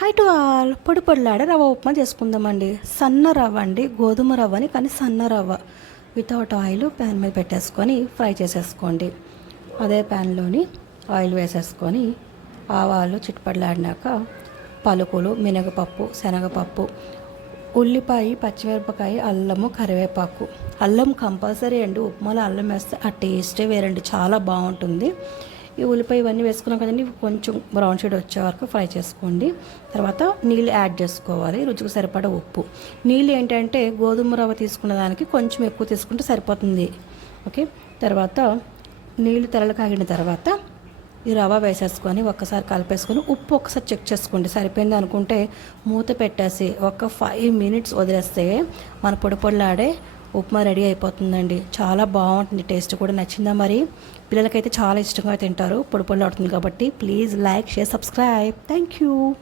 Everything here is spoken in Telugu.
హై టు ఆల్ పొడి పొడిలాడే రవ్వ ఉప్మా చేసుకుందామండి. సన్న రవ్వ అండి గోధుమ రవ్వని కానీ సన్న రవ్వ. వితౌట్ ఆయిల్ ప్యాన్ మీద పెట్టేసుకొని ఫ్రై చేసేసుకోండి. అదే ప్యాన్లోని ఆయిల్ వేసేసుకొని ఆవాలు చిట్పడలాడినాక పలుకులు మినగపప్పు శనగపప్పు ఉల్లిపాయ పచ్చిమిరపకాయ అల్లము కరివేపాకు. అల్లం కంపల్సరీ అండి. ఉప్మాలో అల్లం వేస్తే ఆ టేస్టే వేరండి. చాలా బాగుంటుంది. ఈ ఉల్లిపాయ ఇవన్నీ వేసుకున్నాం కదండి కొంచెం బ్రౌన్ షేడ్ వచ్చే వరకు ఫ్రై చేసుకోండి. తర్వాత నీళ్ళు యాడ్ చేసుకోవాలి రుచికి సరిపడా ఉప్పు. నీళ్ళు ఏంటంటే గోధుమ రవ్వ తీసుకున్న దానికి కొంచెం ఎక్కువ తీసుకుంటే సరిపోతుంది. ఓకే? తర్వాత నీళ్ళు తెరలు కాగిన తర్వాత ఈ రవ్వ వేసేసుకొని ఒక్కసారి కలిపేసుకొని ఉప్పు ఒకసారి చెక్ చేసుకోండి. సరిపోయింది అనుకుంటే మూత పెట్టేసి ఒక ఫైవ్ మినిట్స్ వదిలేస్తే మన పొడి పొడిలాడే ఉప్మా రెడీ అయిపోతుందండి. చాలా బాగుంటుంది. టేస్ట్ కూడా నచ్చిందా మరి? పిల్లలకైతే చాలా ఇష్టంగా తింటారు. పొడి పొడి కాబట్టి please like share subscribe. Thank you